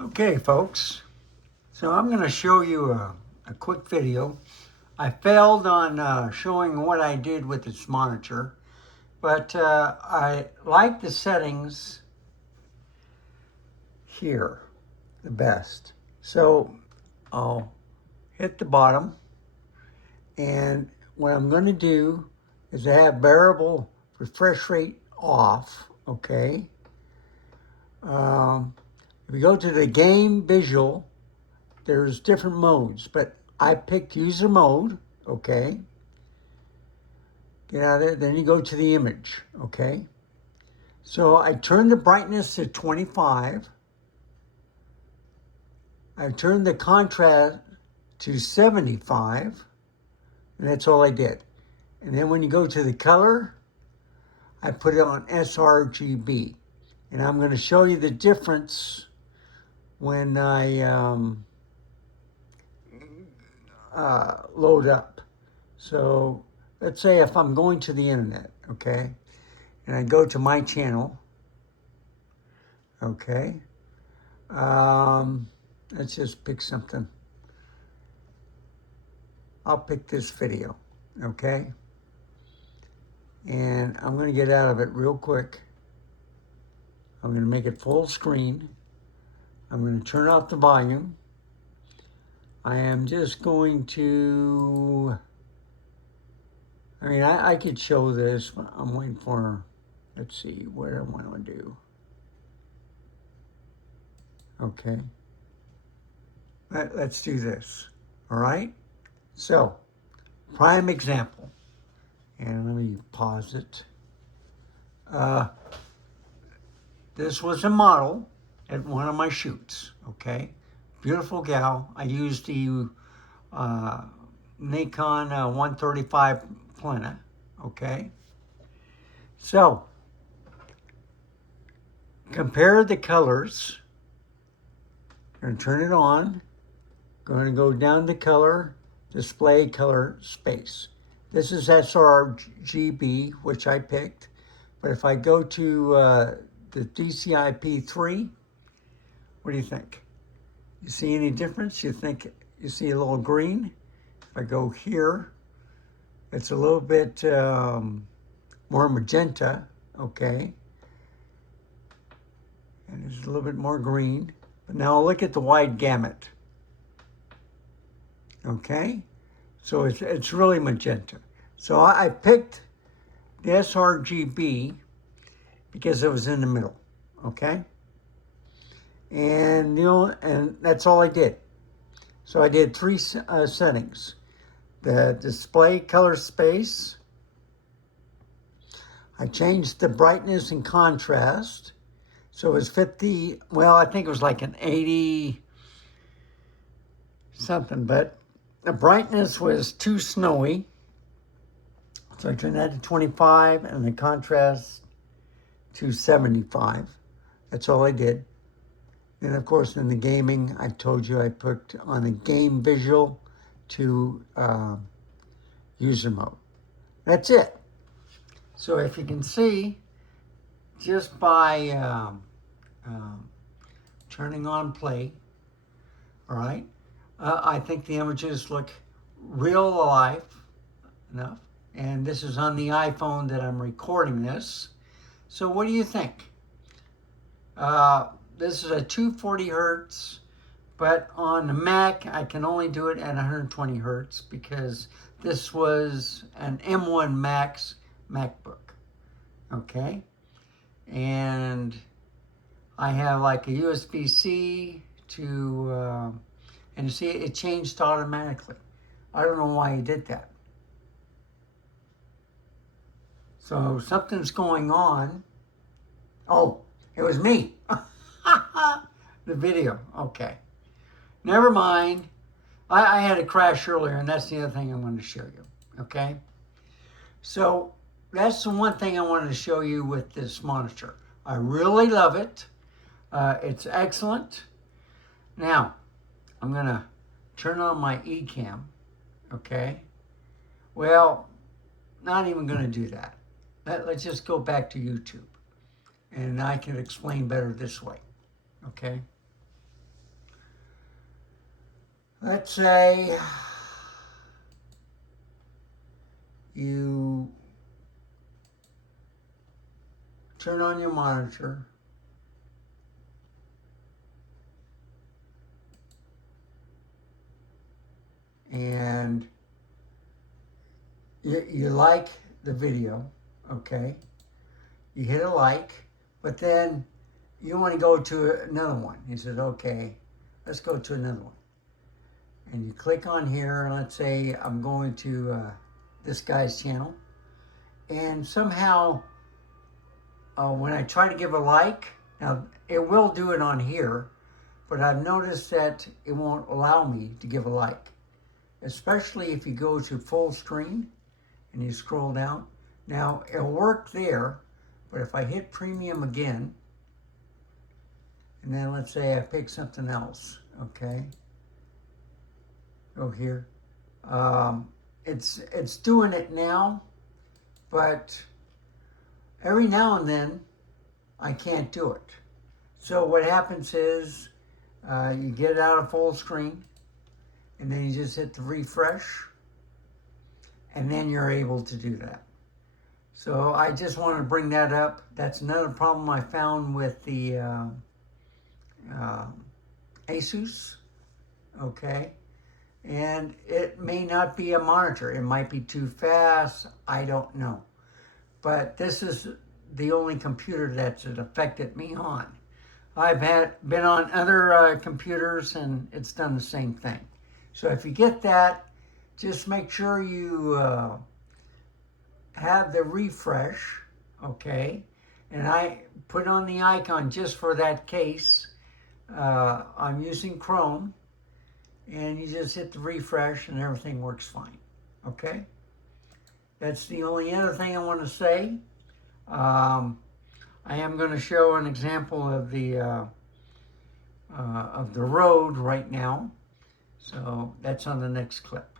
Okay, folks, so I'm going to show you a quick video. I failed on showing what I did with this monitor, but I like the settings here the best. So I'll hit the bottom, and what I'm going to do is I have variable refresh rate off, okay? If we go to the game visual, there's different modes, but I picked user mode, okay? Get out of there, then you go to the image, okay? So I turned the brightness to 25. I turned the contrast to 75, and that's all I did. And then when you go to the color, I put it on sRGB. And I'm going to show you the difference when I load up. So let's say if I'm going to the internet, okay, and I go to my channel, okay, let's just pick something. I'll pick this video, okay, and I'm going to get out of it real quick. I'm going to make it full screen. I'm going to turn off the volume. I am just going to, I could show this, but I'm waiting for, let's see, what I want to do. Okay. Let's do this, all right? So, prime example, and let me pause it. This was a model at one of my shoots, okay? Beautiful gal. I used the Nikon 135 Plena, okay? So, compare the colors. I'm going to turn it on. Going to go down to color, display color space. This is sRGB, which I picked. But if I go to the DCI-P3, what do you think? You see any difference? You think you see a little green? If I go here, it's a little bit more magenta, okay? And it's a little bit more green. But now look at the wide gamut. Okay? So it's really magenta. So I picked the sRGB because it was in the middle. Okay? And and that's all I did. So I did three settings. The display color space. I changed the brightness and contrast. So it was 50, well, I think it was like an 80 something, but the brightness was too snowy. So I turned that to 25 and the contrast to 75. That's all I did. And of course, in the gaming, I told you I put on the game visual to user mode. That's it. So if you can see, just by turning on play, all right, I think the images look real alive enough. And this is on the iPhone that I'm recording this. So what do you think? This is a 240 hertz, but on the Mac, I can only do it at 120 hertz because this was an M1 Max MacBook, okay? And I have like a USB-C to, and you see it changed automatically. I don't know why he did that. So something's going on. Oh, it was me. The video, okay. Never mind. I had a crash earlier, and that's the other thing I wanted to show you, okay? So that's the one thing I wanted to show you with this monitor. I really love it. It's excellent. Now, I'm going to turn on my eCam, okay? Well, not even going to do that. Let's just go back to YouTube, and I can explain better this way, okay? Let's say you turn on your monitor and you like the video, okay? You hit a like, but then you want to go to another one. You said, okay, let's go to another one. And you click on here, and let's say I'm going to this guy's channel. And somehow, when I try to give a like, now it will do it on here, but I've noticed that it won't allow me to give a like, especially if you go to full screen and you scroll down. Now, it'll work there, but if I hit premium again, and then let's say I pick something else, okay? Go here. It's doing it now, but every now and then I can't do it. So what happens is you get out of full screen, and then you just hit the refresh, and then you're able to do that. So I just want to bring that up. That's another problem I found with the Asus, okay? And it may not be a monitor. It might be too fast. I don't know. But this is the only computer that's affected me on. I've been on other computers and it's done the same thing. So if you get that, just make sure you have the refresh, okay? And I put on the icon just for that case. I'm using Chrome, and you just hit the refresh and everything works fine, okay? That's the only other thing I want to say. I am going to show an example of the road right now. So that's on the next clip.